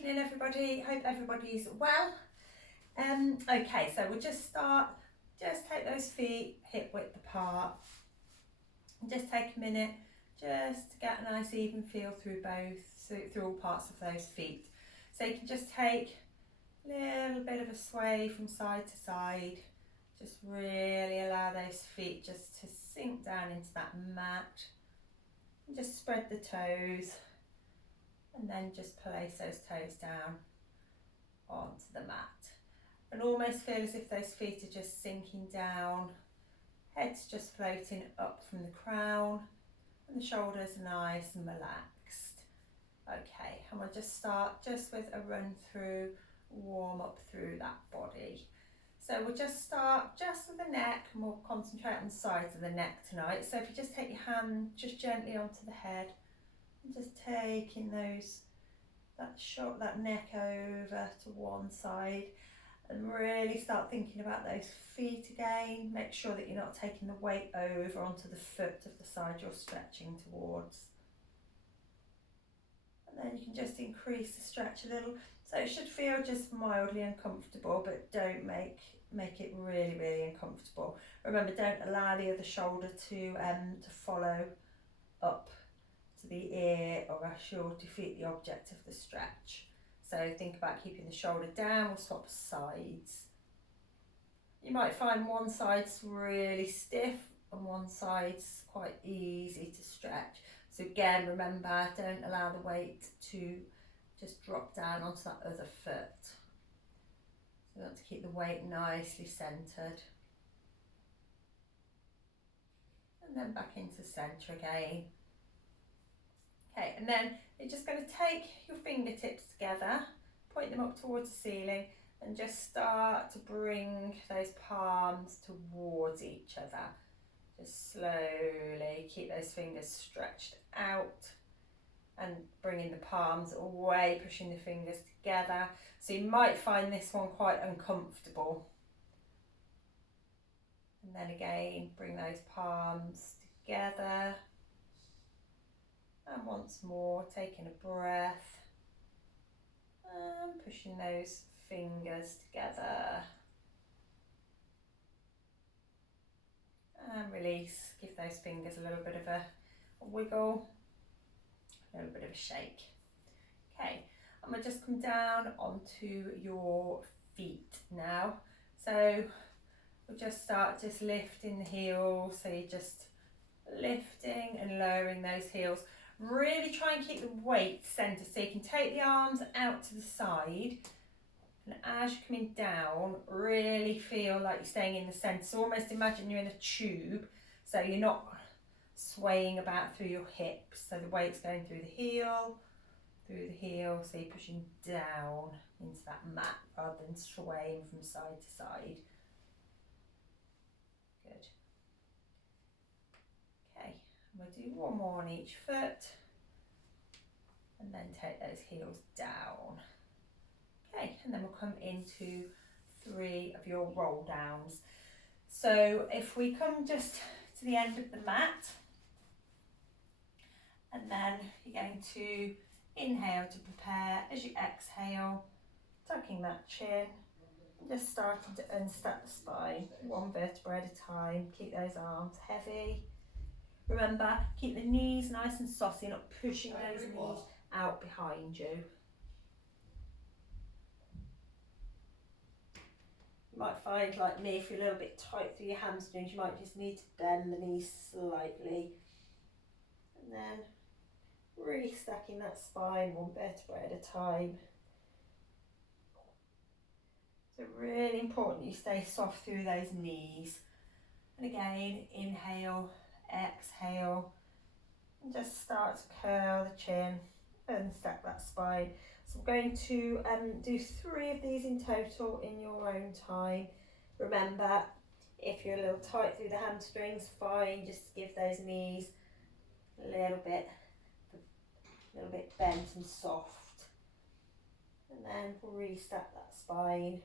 evening everybody, hope everybody's well. Okay, so we'll just take those feet hip width apart and just take a minute just to get a nice even feel through through all parts of those feet. So you can just take a little bit of a sway from side to side, just really allow those feet just to sink down into that mat and just spread the toes. And then just place those toes down onto the mat and almost feel as if those feet are just sinking down, head's just floating up from the crown and the shoulders are nice and relaxed. Okay, and we'll just start just with a run through, warm up through that body. So we'll just start just with the neck and we'll concentrate on the sides of the neck tonight. So if you just take your hand just gently onto the head, and just taking that neck over to one side and really start thinking about those feet again. Make sure that you're not taking the weight over onto the foot of the side you're stretching towards. And then you can just increase the stretch a little. So it should feel just mildly uncomfortable, but don't make it really, really uncomfortable. Remember, don't allow the other shoulder to follow up to the ear, or else you'll defeat the object of the stretch. So think about keeping the shoulder down. We'll swap sides. You might find one side's really stiff and one side's quite easy to stretch. So again, remember, don't allow the weight to just drop down onto that other foot. So you want to keep the weight nicely centred. And then back into centre again. Okay, and then you're just going to take your fingertips together, point them up towards the ceiling and just start to bring those palms towards each other. Just slowly keep those fingers stretched out and bringing the palms away, pushing the fingers together. So you might find this one quite uncomfortable. And then again, bring those palms together. And once more, taking a breath and pushing those fingers together. And release, give those fingers a little bit of a wiggle, a little bit of a shake. Okay, and we'll just come down onto your feet now. So we'll just start lifting the heels, so you're just lifting and lowering those heels. Really try and keep the weight centred, so you can take the arms out to the side, and as you're coming down, really feel like you're staying in the centre. So almost imagine you're in a tube, so you're not swaying about through your hips, so the weight's going through the heel, so you're pushing down into that mat rather than swaying from side to side. Good. Okay. We'll do one more on each foot and then take those heels down. Okay, and then we'll come into 3 of your roll downs. So if we come just to the end of the mat, and then you're going to inhale to prepare. As you exhale, tucking that chin, and just starting to unstack the spine, 1 vertebra at a time. Keep those arms heavy. Remember, keep the knees nice and soft, so you're not pushing those knees out behind you. You might find, like me, if you're a little bit tight through your hamstrings, you might just need to bend the knees slightly. And then really stacking that spine 1 vertebra at a time. So really important you stay soft through those knees. And again, inhale, exhale, and just start to curl the chin and stack that spine. So I'm going to do 3 of these in total in your own time. Remember, if you're a little tight through the hamstrings, fine, just give those knees a little bit bent and soft. And then restack that spine.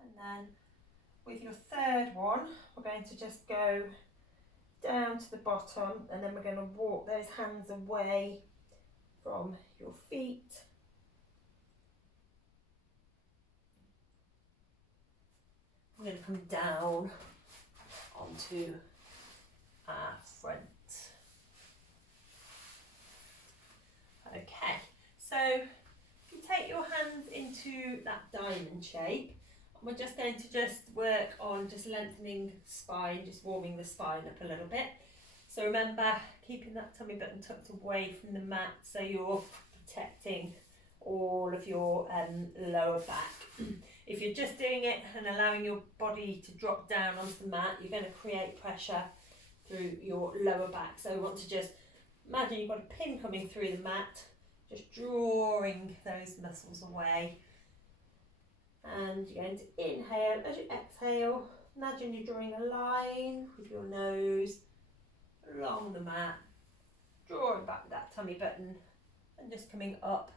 And then with your third one, we're going to just go down to the bottom, and then we're going to walk those hands away from your feet. We're going to come down onto our front. Okay, so you take your hands into that diamond shape. We're just going to work on just lengthening spine, just warming the spine up a little bit. So remember, keeping that tummy button tucked away from the mat so you're protecting all of your lower back. If you're just doing it and allowing your body to drop down onto the mat, you're going to create pressure through your lower back. So we want to just imagine you've got a pin coming through the mat, just drawing those muscles away. And you're going to inhale. As you exhale, imagine you're drawing a line with your nose along the mat, drawing back with that tummy button and just coming up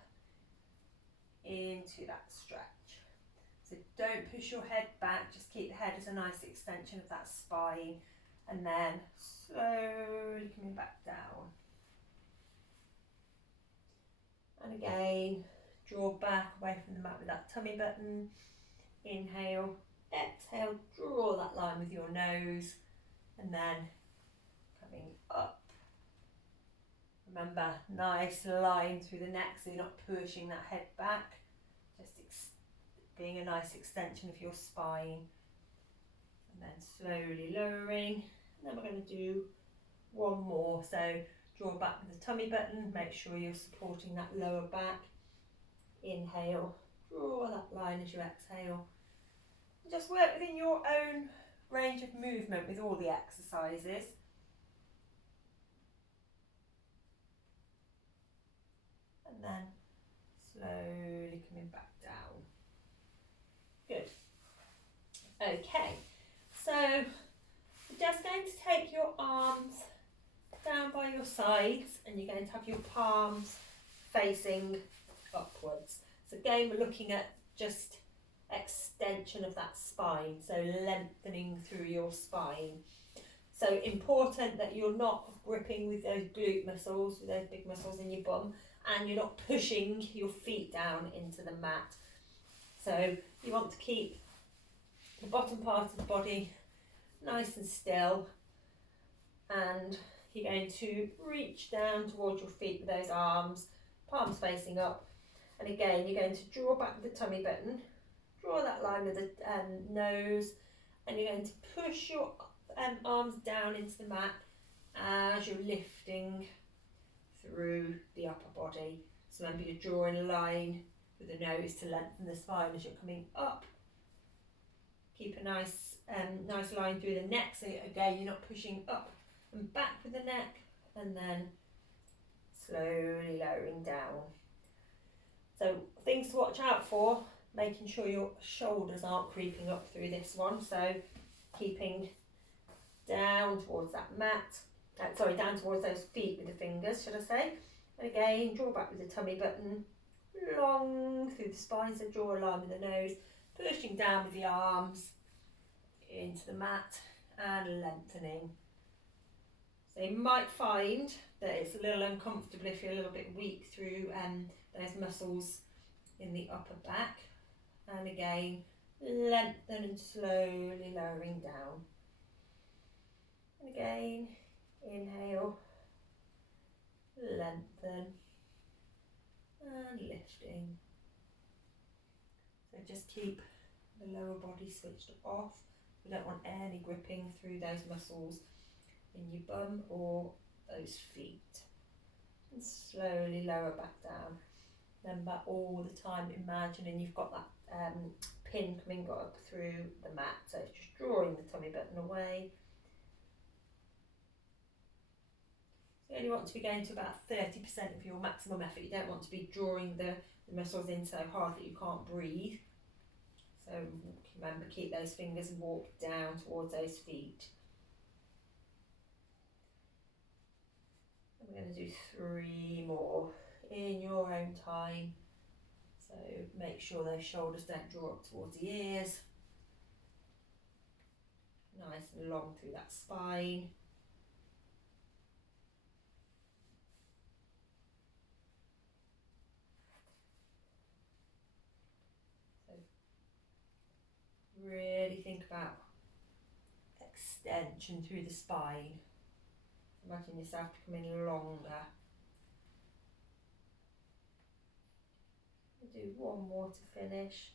into that stretch. So don't push your head back, just keep the head as a nice extension of that spine, and then slowly coming back down. And again, draw back away from the mat with that tummy button. Inhale, exhale, draw that line with your nose, and then coming up. Remember, nice line through the neck so you're not pushing that head back, just being a nice extension of your spine. And then slowly lowering, and then we're going to do one more. So draw back with the tummy button, make sure you're supporting that lower back. Inhale, draw that line as you exhale. Just work within your own range of movement with all the exercises. And then slowly coming back down. Good. Okay, so you're just going to take your arms down by your sides, and you're going to have your palms facing upwards. So again, we're looking at just extension of that spine, so lengthening through your spine. So important that you're not gripping with those glute muscles, with those big muscles in your bum, and you're not pushing your feet down into the mat. So you want to keep the bottom part of the body nice and still, and you're going to reach down towards your feet with those arms, palms facing up. And again, you're going to draw back with the tummy button, draw that line with the nose, and you're going to push your arms down into the mat as you're lifting through the upper body. So remember, you're drawing a line with the nose to lengthen the spine as you're coming up. Keep a nice line through the neck, so again, you're not pushing up and back with the neck, and then slowly lowering down. So things to watch out for, making sure your shoulders aren't creeping up through this one. So keeping down towards that mat, down towards those feet with the fingers, should I say. And again, draw back with the tummy button, long through the spine, so draw a line with the nose, pushing down with the arms into the mat and lengthening. So you might find that it's a little uncomfortable if you're a little bit weak through those muscles in the upper back. And again, lengthen and slowly lowering down. And again, inhale, lengthen and lifting. So just keep the lower body switched off. We don't want any gripping through those muscles in your bum or those feet. And slowly lower back down. Remember, all the time imagining you've got that pin coming up through the mat, so it's just drawing the tummy button away. So you only want to be going to about 30% of your maximum effort. You don't want to be drawing the muscles in so hard that you can't breathe. So remember, keep those fingers and walk down towards those feet. And we're going to do 3 more in your own time. So make sure those shoulders don't draw up towards the ears. Nice and long through that spine. Really think about extension through the spine. Imagine yourself becoming longer. We'll do one more to finish.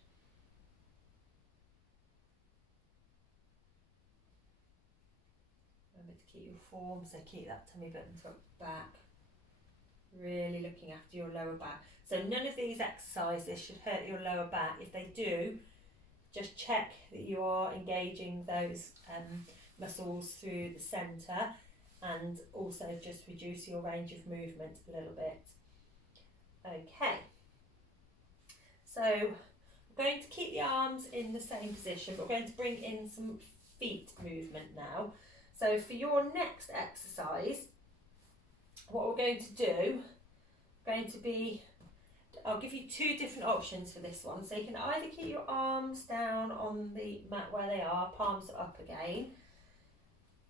Remember to keep your form, so keep that tummy button tucked back. Really looking after your lower back. So none of these exercises should hurt your lower back. If they do, just check that you are engaging those muscles through the centre, and also just reduce your range of movement a little bit. Okay, so we're going to keep the arms in the same position, but we're going to bring in some feet movement now. So for your next exercise, what we're going to do, I'll give you two different options for this one. So you can either keep your arms down on the mat where they are, palms up again,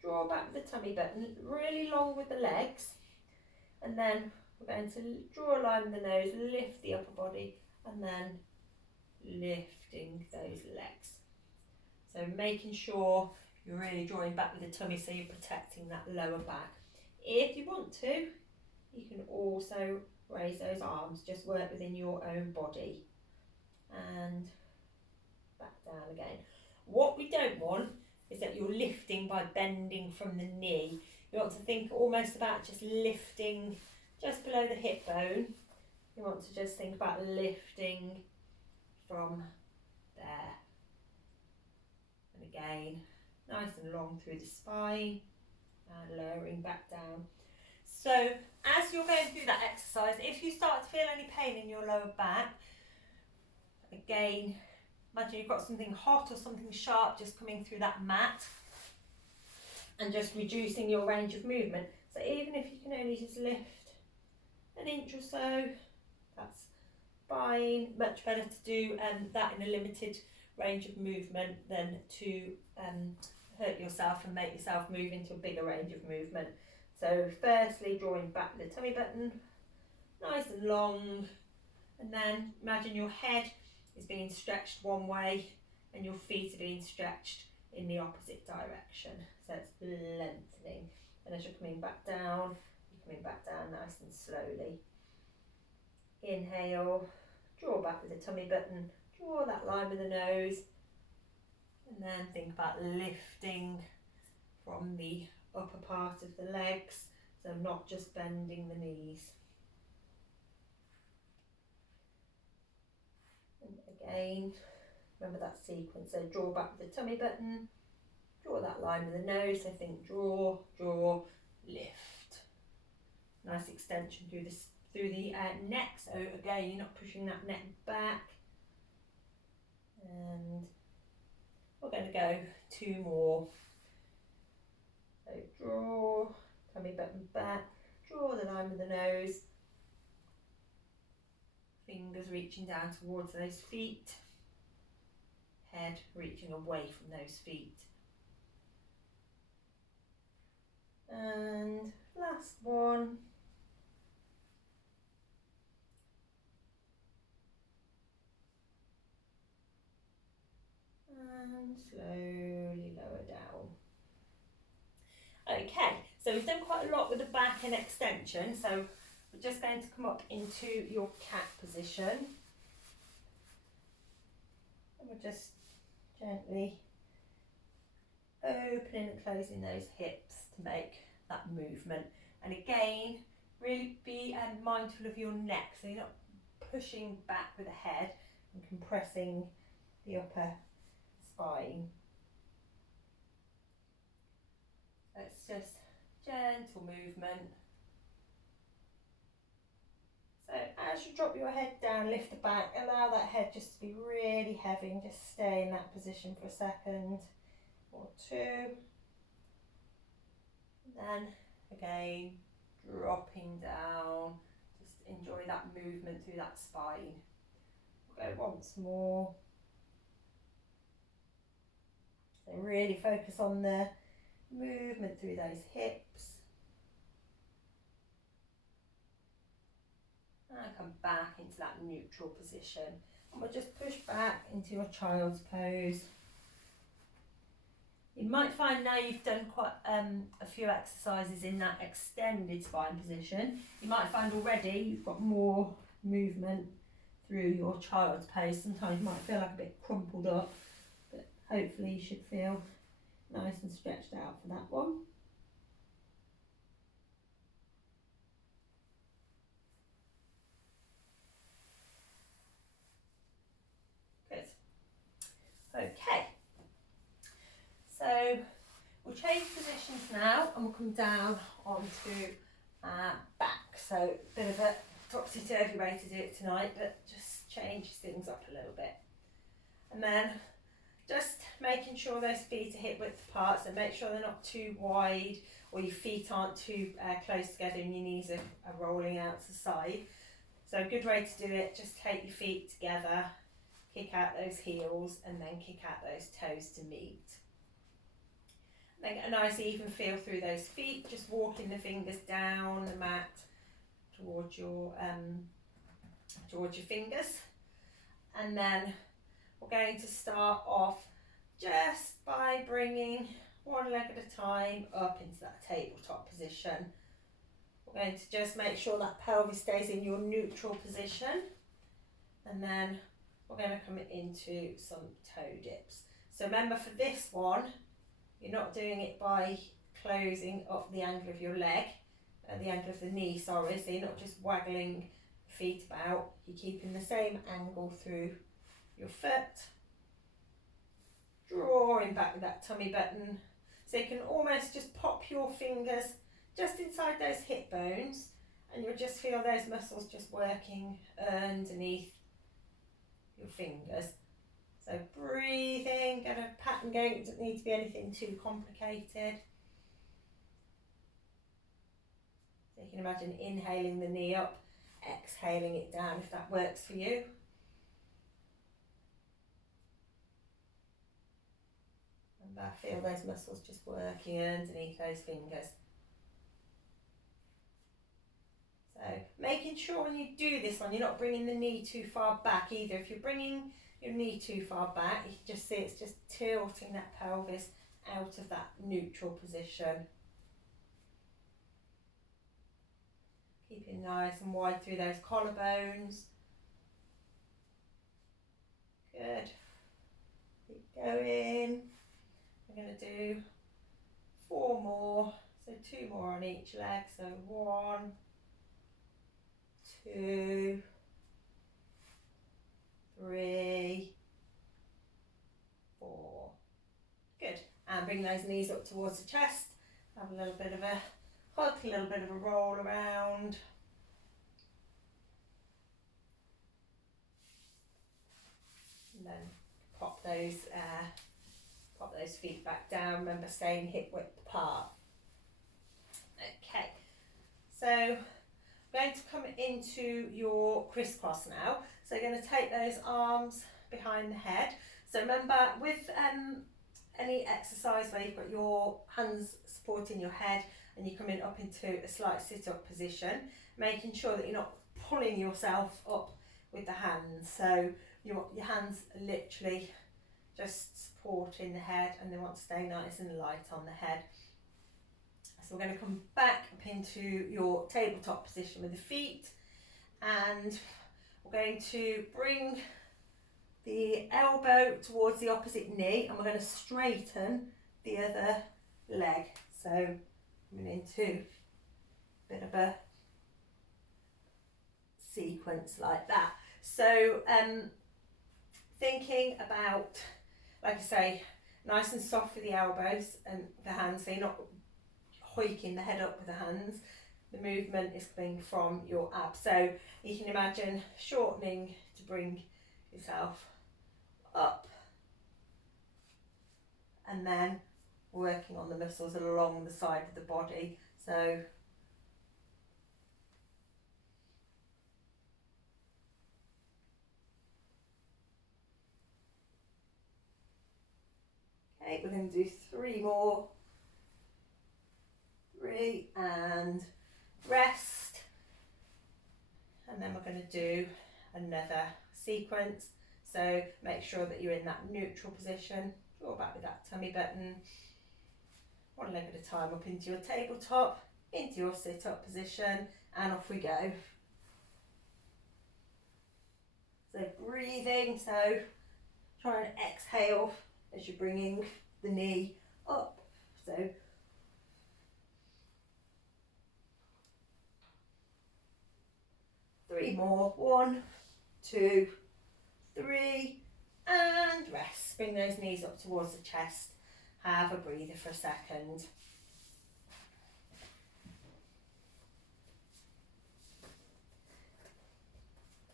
draw back the tummy button, really long with the legs, and then we're going to draw a line with the nose, lift the upper body, and then lifting those legs. So making sure you're really drawing back with the tummy so you're protecting that lower back. If you want to, you can also raise those arms, just work within your own body. And back down again. What we don't want is that you're lifting by bending from the knee. You want to think almost about just lifting just below the hip bone. You want to just think about lifting from there. And again, nice and long through the spine and lowering back down. So as you're going through that exercise, if you start to feel any pain in your lower back, again, imagine you've got something hot or something sharp just coming through that mat and just reducing your range of movement. So even if you can only just lift an inch or so, that's fine. Much better to do that in a limited range of movement than to hurt yourself and make yourself move into a bigger range of movement. So firstly, drawing back the tummy button, nice and long, and then imagine your head is being stretched one way and your feet are being stretched in the opposite direction. So it's lengthening. And as you're coming back down, nice and slowly. Inhale, draw back with the tummy button, draw that line with the nose, and then think about lifting from the upper part of the legs, so not just bending the knees. And again, remember that sequence, so draw back with the tummy button, draw that line with the nose, so think draw, draw, lift. Nice extension through the neck, so again you're not pushing that neck back. And we're going to go two more. So draw, tummy button back, draw the line with the nose, fingers reaching down towards those feet, head reaching away from those feet. And last one. And slowly lower down. Okay, so we've done quite a lot with the back and extension, so we're just going to come up into your cat position. And we're just gently opening and closing those hips to make that movement. And again, really be mindful of your neck, so you're not pushing back with the head and compressing the upper spine. It's just gentle movement. So as you drop your head down, lift the back, allow that head just to be really heavy and just stay in that position for a second or two. And then again, dropping down, just enjoy that movement through that spine. We'll go once more. So really focus on the movement through those hips. And come back into that neutral position. And we'll just push back into your child's pose. You might find now you've done quite a few exercises in that extended spine position, you might find already you've got more movement through your child's pose. Sometimes you might feel like a bit crumpled up, but hopefully you should feel nice and stretched out for that one. Good. Okay. So we'll change positions now and we'll come down onto our back. So a bit of a topsy-turvy way to do it tonight, but just change things up a little bit. And then just making sure those feet are hip width apart, so make sure they're not too wide or your feet aren't too close together and your knees are rolling out to the side. So a good way to do it, just take your feet together, kick out those heels and then kick out those toes to meet. Then get a nice even feel through those feet, just walking the fingers down the mat towards your fingers. And then we're going to start off just by bringing one leg at a time up into that tabletop position. We're going to just make sure that pelvis stays in your neutral position, and then we're going to come into some toe dips. So remember, for this one, you're not doing it by closing up the angle of your leg, the angle of the knee, sorry, so you're not just waggling feet about, you're keeping the same angle through your foot, drawing back with that tummy button, so you can almost just pop your fingers just inside those hip bones and you'll just feel those muscles just working underneath your fingers. So breathing, get a pattern going, it doesn't need to be anything too complicated. So you can imagine inhaling the knee up, exhaling it down if that works for you. And I feel those muscles just working underneath those fingers. So making sure when you do this one, you're not bringing the knee too far back either. If you're bringing your knee too far back, you can just see it's just tilting that pelvis out of that neutral position. Keeping nice and wide through those collarbones. Good. Keep going. We're going to do 4 more, so 2 more on each leg. So 1, 2, 3, 4. Good. And bring those knees up towards the chest. Have a little bit of a hug, a little bit of a roll around. And then pop those feet back down. Remember, staying hip width apart. Okay. So I'm going to come into your crisscross now. So you're going to take those arms behind the head. So remember, with any exercise where you've got your hands supporting your head and you're coming up into a slight sit-up position, making sure that you're not pulling yourself up with the hands. So your hands are literally just supporting the head and they want to stay nice and light on the head. So we're going to come back up into your tabletop position with the feet, and we're going to bring the elbow towards the opposite knee and we're going to straighten the other leg. So coming into a bit of a sequence like that. So thinking about, like I say, nice and soft with the elbows and the hands, so you're not hoiking the head up with the hands. The movement is coming from your abs. So you can imagine shortening to bring yourself up and then working on the muscles along the side of the body. So okay, we're going to do 3 more. 3 and rest, and then we're going to do another sequence. So make sure that you're in that neutral position, draw back with that tummy button, one leg at a time up into your tabletop, into your sit-up position, and off we go. So breathing, so try and exhale as you're bringing the knee up. So 3 more, 1, 2, 3, and rest. Bring those knees up towards the chest. Have a breather for a second.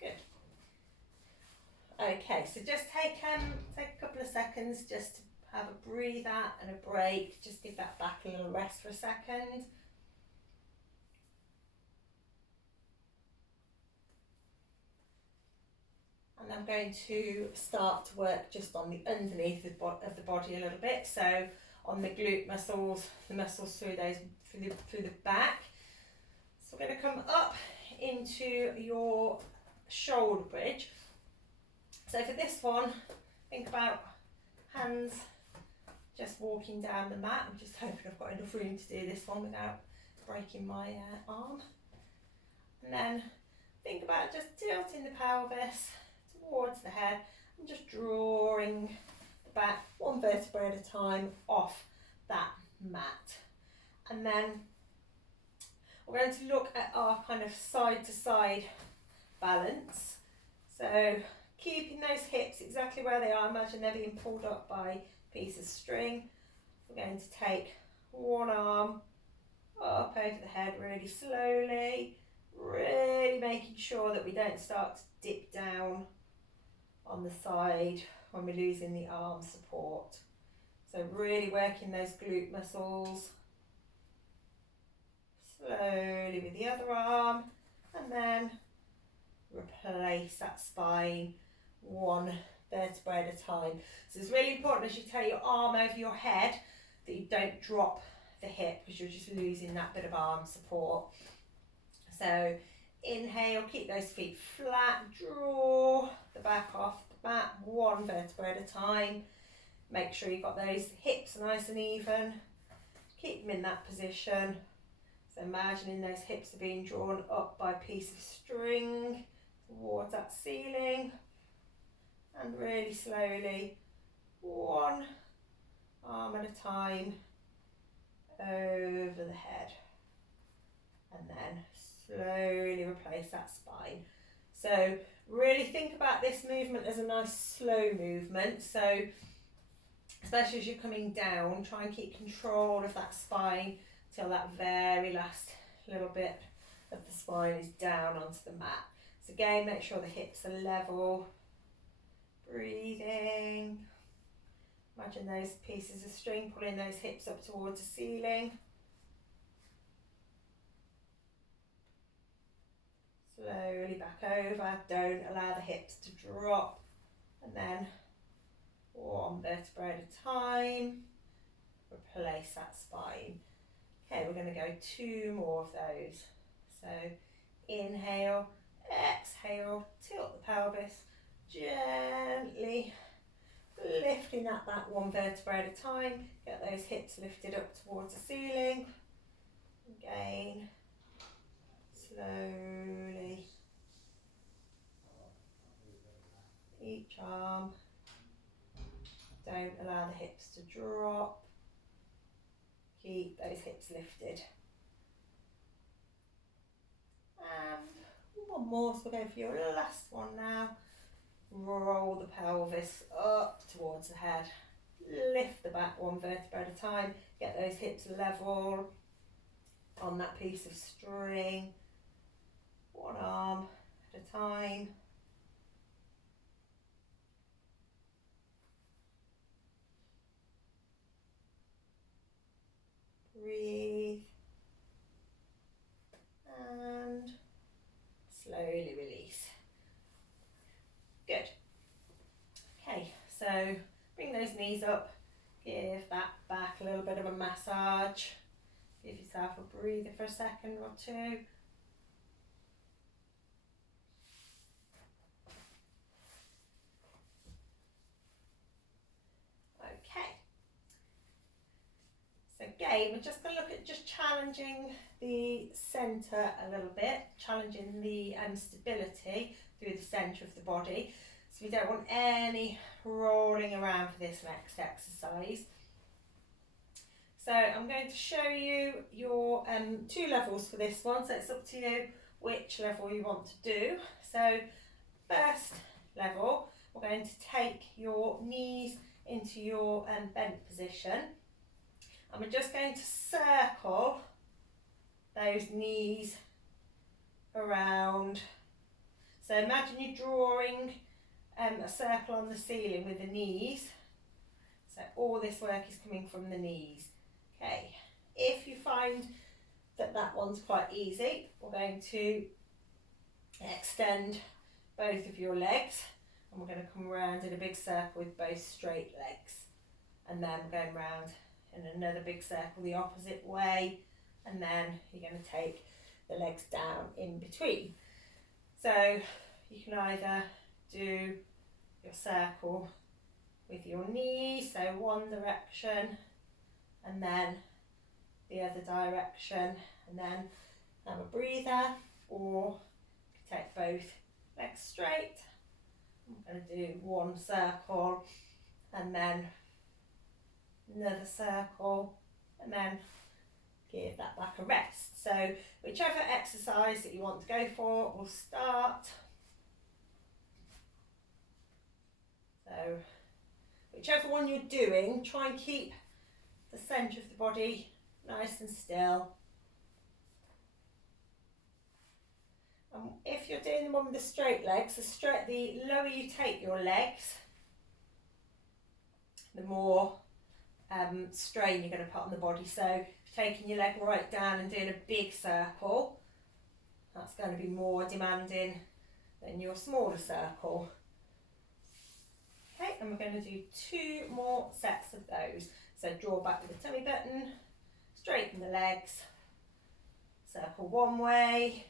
Good. Okay, so just take a couple of seconds just to have a breather and a break. Just give that back a little rest for a second. And I'm going to start to work just on the underneath of the body a little bit. So on the glute muscles, the muscles through the back. So we're going to come up into your shoulder bridge. So for this one, think about hands just walking down the mat. I'm just hoping I've got enough room to do this one without breaking my arm. And then think about just tilting the pelvis towards the head and just drawing the back one vertebra at a time off that mat. And then we're going to look at our kind of side to side balance. So keeping those hips exactly where they are. Imagine they're being pulled up by a piece of string. We're going to take one arm up over the head really slowly, really making sure that we don't start to dip down on the side when we're losing the arm support. So really working those glute muscles. Slowly with the other arm, and then replace that spine one vertebra at a time. So it's really important as you take your arm over your head that you don't drop the hip, because you're just losing that bit of arm support. So inhale, keep those feet flat, draw the back off the mat one vertebra at a time. Make sure you've got those hips nice and even. Keep them in that position. So imagining those hips are being drawn up by a piece of string towards that ceiling. And really slowly, one arm at a time, over the head. And then slowly replace that spine. So really think about this movement as a nice slow movement. So especially as you're coming down, try and keep control of that spine till that very last little bit of the spine is down onto the mat. So again, make sure the hips are level. Breathing. Imagine those pieces of string pulling those hips up towards the ceiling. Slowly back over. Don't allow the hips to drop. And then one vertebra at a time. Replace that spine. Okay, we're going to go 2 more of those. So inhale, exhale, tilt the pelvis, gently lifting that back one vertebra at a time. Get those hips lifted up towards the ceiling. Again, slowly. Each arm. Don't allow the hips to drop. Keep those hips lifted. And one more, so we'll go for your last one now. Roll the pelvis up towards the head. Lift the back one vertebra at a time. Get those hips level on that piece of string. One arm at a time. Breathe. And slowly release. Good. Okay, so bring those knees up. Give that back a little bit of a massage. Give yourself a breather for a second or two. Okay. So again, we're just going to look at just challenging the centre a little bit, challenging the stability through the centre of the body. So we don't want any rolling around for this next exercise. So I'm going to show you your 2 levels for this one, so it's up to you which level you want to do. So first level, we're going to take your knees into your bent position, and we're just going to circle those knees around. So imagine you're drawing a circle on the ceiling with the knees. So all this work is coming from the knees. Okay, if you find that that one's quite easy, we're going to extend both of your legs, and we're going to come around in a big circle with both straight legs, and then we're going round in another big circle the opposite way, and then you're going to take the legs down in between. So you can either do your circle with your knees, so one direction and then the other direction, and then have a breather, or take both legs straight. I'm going to do one circle and then another circle, and then give that back a rest. So whichever exercise that you want to go for, we'll start. So whichever one you're doing, try and keep the centre of the body nice and still. If you're doing the one with the straight legs, the lower you take your legs, the more strain you're going to put on the body. So if you're taking your leg right down and doing a big circle, that's going to be more demanding than your smaller circle. Okay, and we're going to do 2 more sets of those. So draw back with the tummy button, straighten the legs, circle one way,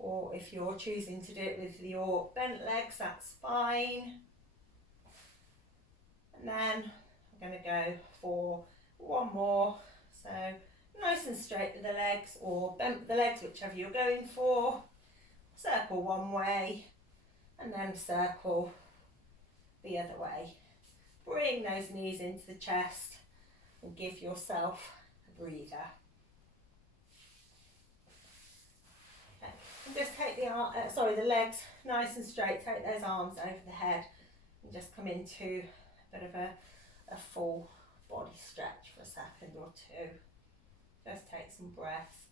or if you're choosing to do it with your bent legs, that's fine. And then I'm going to go for one more. So nice and straight with the legs, or bent with the legs, whichever you're going for. Circle one way and then circle the other way. Bring those knees into the chest and give yourself a breather. Okay. And just take the legs nice and straight. Take those arms over the head and just come into a bit of a full body stretch for a second or two. Just take some breaths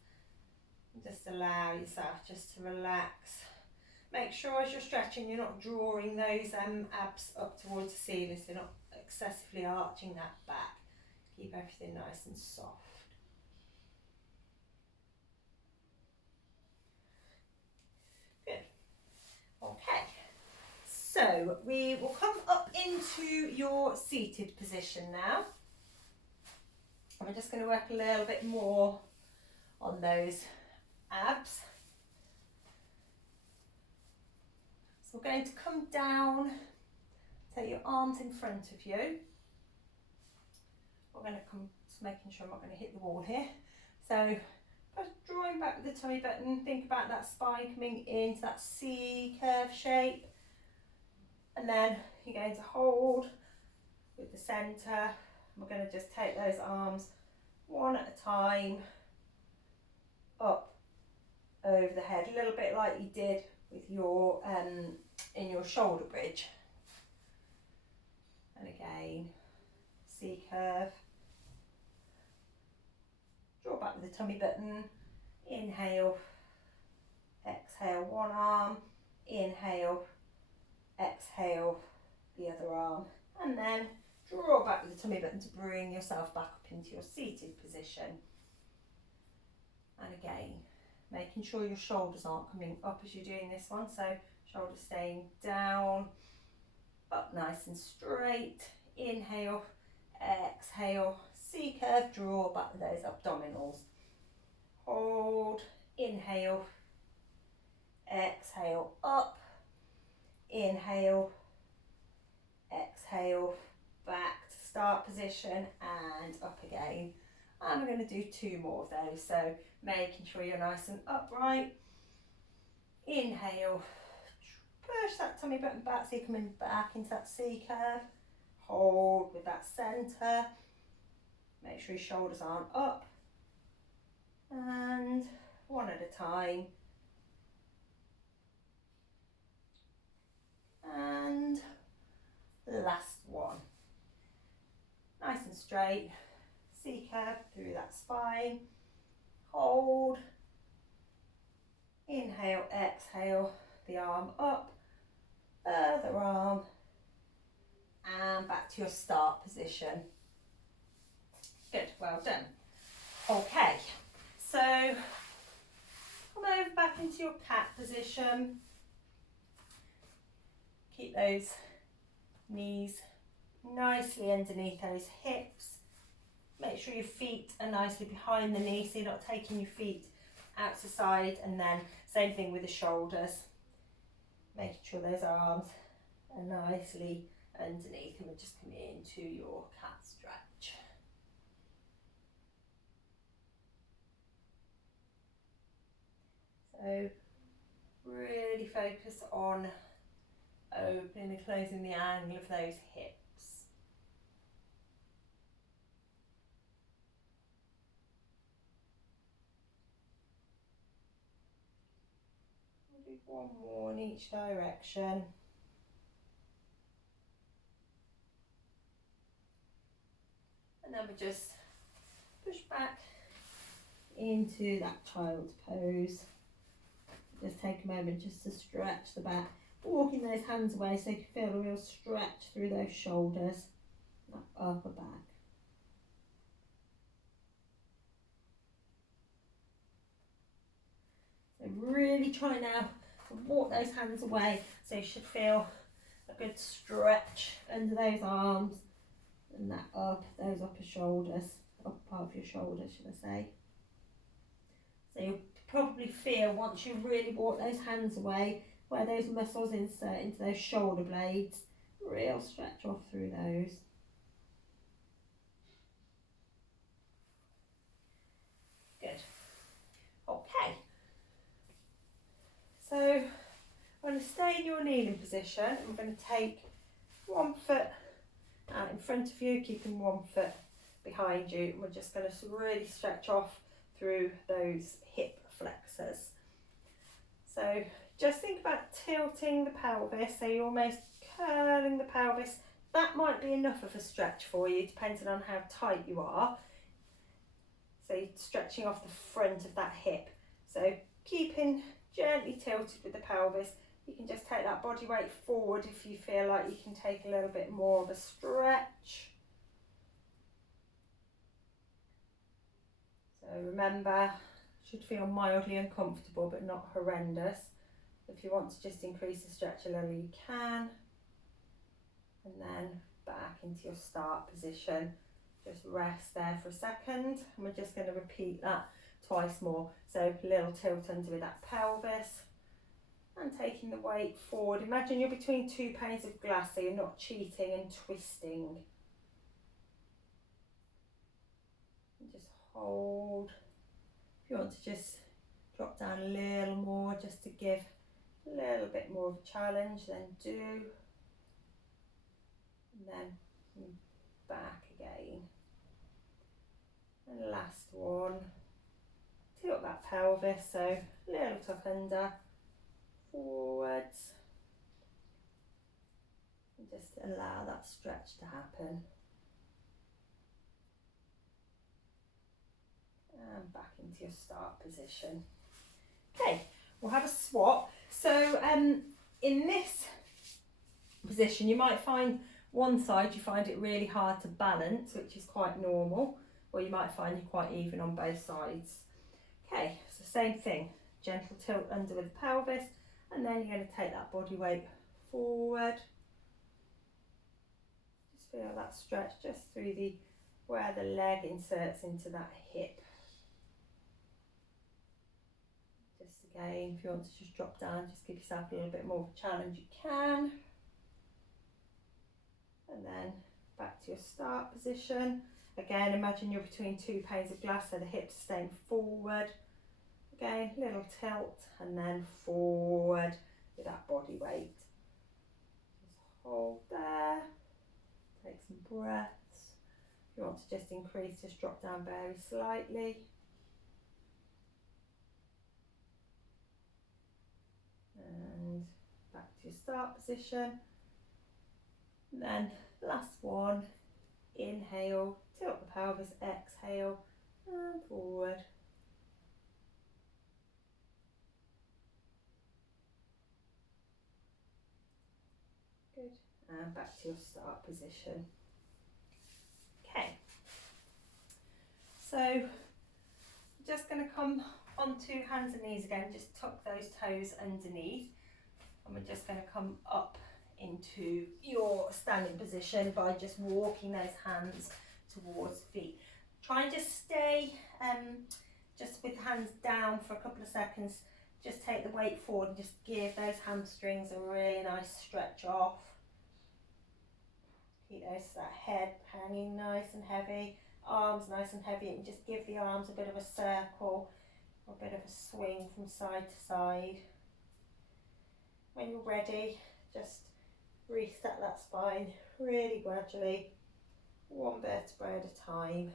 and just allow yourself just to relax. Make sure as you're stretching you're not drawing those abs up towards the ceiling, so you're not excessively arching that back. Keep everything nice and soft. Good. Okay, so we will come up into your seated position now. And we're just going to work a little bit more on those abs. So we're going to come down, take your arms in front of you. We're going to come, just making sure I'm not going to hit the wall here. So just drawing back with the tummy button, think about that spine coming into that C curve shape. And then you're going to hold with the centre. We're going to just take those arms one at a time up over the head, a little bit like you did with your in your shoulder bridge. And again, C curve. Draw back with the tummy button. Inhale, exhale one arm, inhale, exhale the other arm, and then draw back with the tummy button to bring yourself back up into your seated position. And again, making sure your shoulders aren't coming up as you're doing this one, so shoulders staying down, up nice and straight. Inhale, exhale, C curve, draw back with those abdominals. Hold, inhale, exhale, up, inhale, exhale, back to start position and up again. And we're going to do 2 more of those, so making sure you're nice and upright. Inhale, push that tummy button back so you're coming back into that C curve. Hold with that centre. Make sure your shoulders aren't up. And one at a time. And last one. Nice and straight. C curve through that spine. Hold. Inhale, exhale, the arm up, other arm, and back to your start position. Good, well done. Okay, so come over back into your cat position. Keep those knees nicely underneath those hips. Make sure your feet are nicely behind the knee so you're not taking your feet out to side, and then same thing with the shoulders. Making sure those arms are nicely underneath, and we're just coming into your cat stretch. So really focus on opening and closing the angle of those hips. We'll do one more in each direction. And then we just push back into that child's pose. Just take a moment just to stretch the back, walking those hands away so you can feel a real stretch through those shoulders, that upper back. So really try now to walk those hands away so you should feel a good stretch under those arms and that up, those upper shoulders, upper part of your shoulders should I say. So you'll probably feel once you really walk those hands away where those muscles insert into those shoulder blades, real stretch off through those. Good. Okay. So I'm going to stay in your kneeling position. I'm going to take one foot out in front of you, keeping one foot behind you. We're just going to really stretch off through those hip flexors. So just think about tilting the pelvis, so you're almost curling the pelvis. That might be enough of a stretch for you, depending on how tight you are. So you're stretching off the front of that hip. So keeping gently tilted with the pelvis. You can just take that body weight forward if you feel like you can take a little bit more of a stretch. So remember, should feel mildly uncomfortable but not horrendous. If you want to just increase the stretch a little, you can. And then back into your start position. Just rest there for a second. And we're just going to repeat that twice more. So a little tilt under with that pelvis. And taking the weight forward. Imagine you're between 2 panes of glass, so you're not cheating and twisting. And just hold. If you want to just drop down a little more, just to give a little bit more of a challenge, then do. And then back again. And last one. Tilt that pelvis, so little tuck under. Forwards, and just allow that stretch to happen, and back into your start position. Okay, we'll have a swap. So in this position you might find one side you find it really hard to balance, which is quite normal, or you might find you're quite even on both sides. Okay, so same thing, gentle tilt under with the pelvis. And then you're going to take that body weight forward. Just feel that stretch just through the where the leg inserts into that hip. Just again, if you want to just drop down, just give yourself a little bit more of a challenge, you can. And then back to your start position. Again, imagine you're between 2 panes of glass, so the hips are staying forward. Again, little tilt and then forward with that body weight. Just hold there, take some breaths. If you want to just increase, just drop down very slightly. And back to your start position. And then last one, inhale, tilt the pelvis, exhale, and forward. Good. And back to your start position. Okay. So just going to come onto hands and knees again, just tuck those toes underneath, and we're just going to come up into your standing position by just walking those hands towards feet. Try and just stay just with hands down for a couple of seconds. Just take the weight forward and just give those hamstrings a really nice stretch off. Keep that head hanging nice and heavy, arms nice and heavy, and just give the arms a bit of a circle or a bit of a swing from side to side. When you're ready, just reset that spine really gradually, one vertebrae at a time.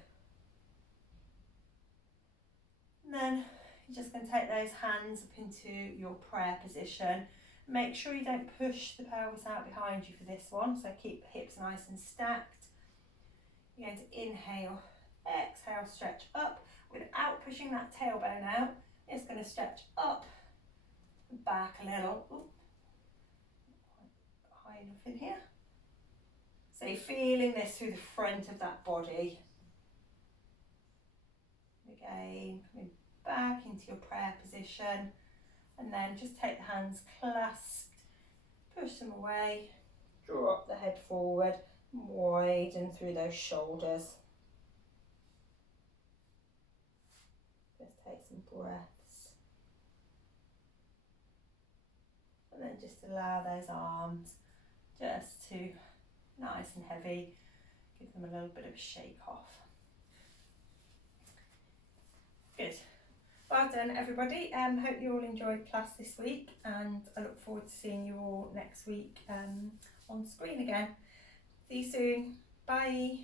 And then you're just going to take those hands up into your prayer position. Make sure you don't push the pelvis out behind you for this one, so keep the hips nice and stacked. You're going to inhale, exhale, stretch up without pushing that tailbone out. It's going to stretch up and back a little. Ooh, not quite high enough in here. So you're feeling this through the front of that body. Again, coming back into your prayer position, and then just take the hands clasped, push them away, drop the head forward, widen through those shoulders. Just take some breaths, and then just allow those arms just to, nice and heavy, give them a little bit of a shake off. Good. Well done, everybody. Hope you all enjoyed class this week, and I look forward to seeing you all next week on screen again. See you soon. Bye.